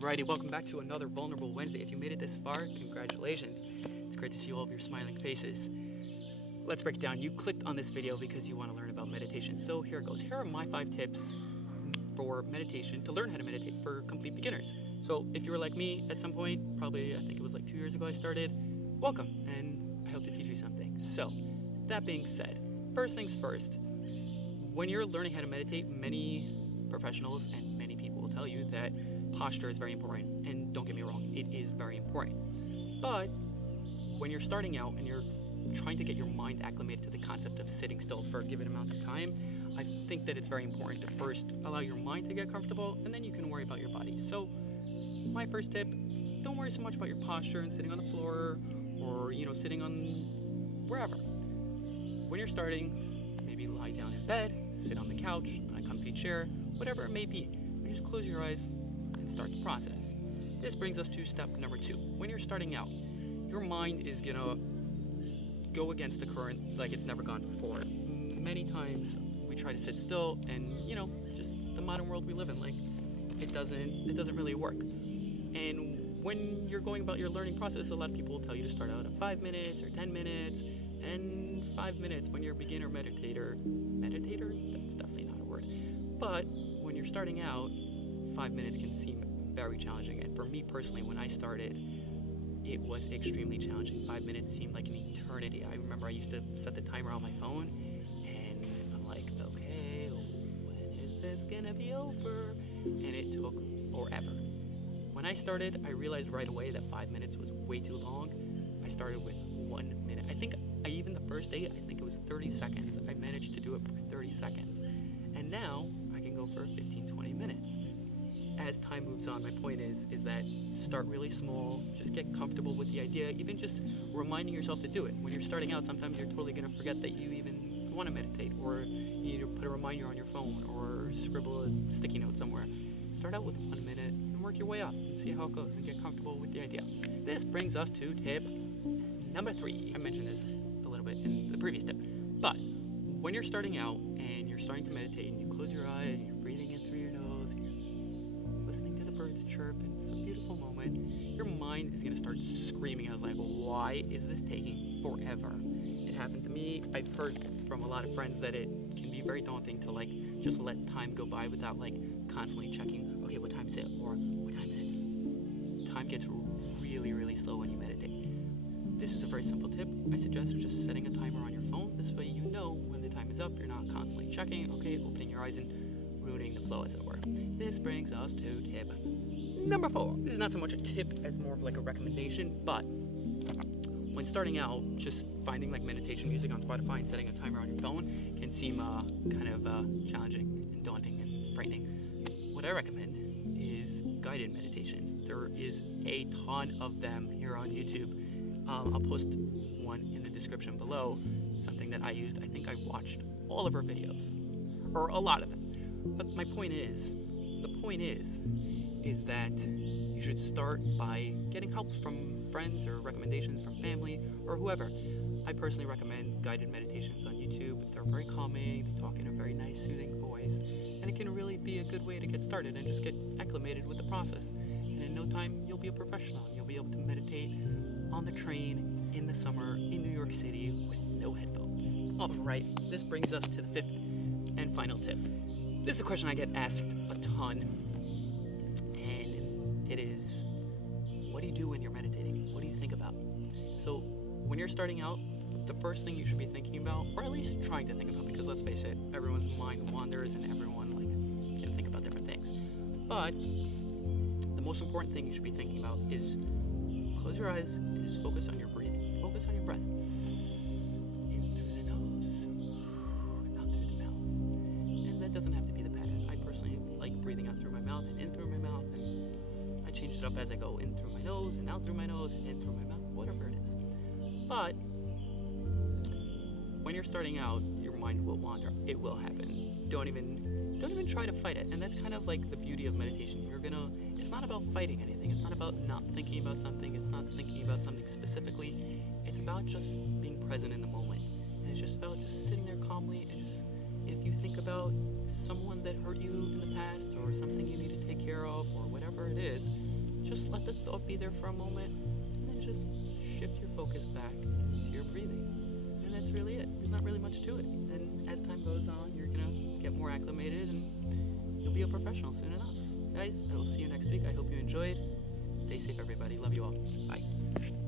Alrighty, welcome back to another Vulnerable Wednesday. If you made it this far, congratulations. It's great to see all of your smiling faces. Let's break it down. You clicked on this video because you want to learn about meditation. So here it goes. Here are my 5 tips for meditation, to learn how to meditate for complete beginners. So if you were like me at some point, probably I think it was like 2 years ago I started, welcome, and I hope to teach you something. So that being said, first things first, when you're learning how to meditate, many professionals and many people will tell you that posture is very important, and don't get me wrong, it is very important. But when you're starting out and you're trying to get your mind acclimated to the concept of sitting still for a given amount of time, I think that it's very important to first allow your mind to get comfortable, and then you can worry about your body. So my first tip, don't worry so much about your posture and sitting on the floor or sitting on wherever. When you're starting, maybe lie down in bed, sit on the couch, on a comfy chair, whatever it may be. You just close your eyes and start the process. This brings us to step number 2. When you're starting out, your mind is gonna go against the current like it's never gone before. Many times we try to sit still, and just the modern world we live in, like it doesn't really work. And when you're going about your learning process, a lot of people will tell you to start out at 5 minutes or 10 minutes, and 5 minutes when you're a beginner meditator, that's definitely not a word, but when you're starting out, 5 minutes can seem very challenging. And for me personally, when I started, it was extremely challenging. 5 minutes seemed like an eternity. I remember I used to set the timer on my phone, and I'm like, okay, when is this gonna be over? And it took forever. When I started, I realized right away that 5 minutes was way too long. I started with 1 minute. I think even the first day, I think it was 30 seconds. I managed to do it for 30 seconds. And now I can go for 15-20 minutes. As time moves on, my point is that start really small, just get comfortable with the idea, even just reminding yourself to do it. When you're starting out, sometimes you're totally going to forget that you even want to meditate, or you need to put a reminder on your phone or scribble a sticky note somewhere. Start out with 1 minute and work your way up and see how it goes and get comfortable with the idea. This brings us to tip number 3. I mentioned this a little bit in the previous tip, but when you're starting out and you're starting to meditate and you close your eyes and you're breathing in through your nose, and you're listening to the birds chirp, and it's a beautiful moment, your mind is going to start screaming. I was like, why is this taking forever? It happened to me. I've heard from a lot of friends that it can be very daunting to just let time go by without constantly checking, okay, what time is it, or what time is it? Time gets really, really slow when you meditate. This is a very simple tip. I suggest just setting a timer on your phone. This way you know when the time is up. You're not constantly checking, okay, opening your eyes and ruining the flow, as it were. This brings us to tip number 4. This is not so much a tip as more of a recommendation, but when starting out, just finding meditation music on Spotify and setting a timer on your phone can seem kind of challenging and daunting and frightening. What I recommend is guided meditations. There is a ton of them here on YouTube. I'll post one in the description below, something that I used. I think I watched all of her videos, or a lot of them. But the point is that you should start by getting help from friends or recommendations from family or whoever. I personally recommend guided meditations on YouTube. They're very calming, they talk in a very nice, soothing voice, and it can really be a good way to get started and just get acclimated with the process. And in no time, you'll be a professional. You'll be able to meditate on the train in the summer in New York City with no headphones. Alright, this brings us to the 5th and final tip. This is a question I get asked a ton, and it is, what do you do when you're meditating? What do you think about? So when you're starting out, the first thing you should be thinking about, or at least trying to think about, because let's face it, everyone's mind wanders and everyone can think about different things. But the most important thing you should be thinking about is close your eyes and just focus on your breathing. Focus on your breath. In through the nose, out through the mouth. And that doesn't have to be the pattern. I personally like breathing out through my mouth and in through my mouth, and I change it up as I go, in through my nose and out through my nose and in through my mouth, whatever it is. But when you're starting out, your mind will wander. It will happen. Don't even try to fight it. And that's kind of the beauty of meditation. It's not about fighting anything. It's not about not thinking about something. It's not thinking about something specifically. It's about just being present in the moment. And it's just about just sitting there calmly, and just, if you think about someone that hurt you in the past or something you need to take care of or whatever it is, just let the thought be there for a moment, and then just shift your focus back to your breathing. And that's really it. There's not really much to it. And as time goes on, you're gonna get more acclimated, and you'll be a professional soon enough. Guys, I will see you next week. I hope you enjoyed. Stay safe, everybody. Love you all. Bye.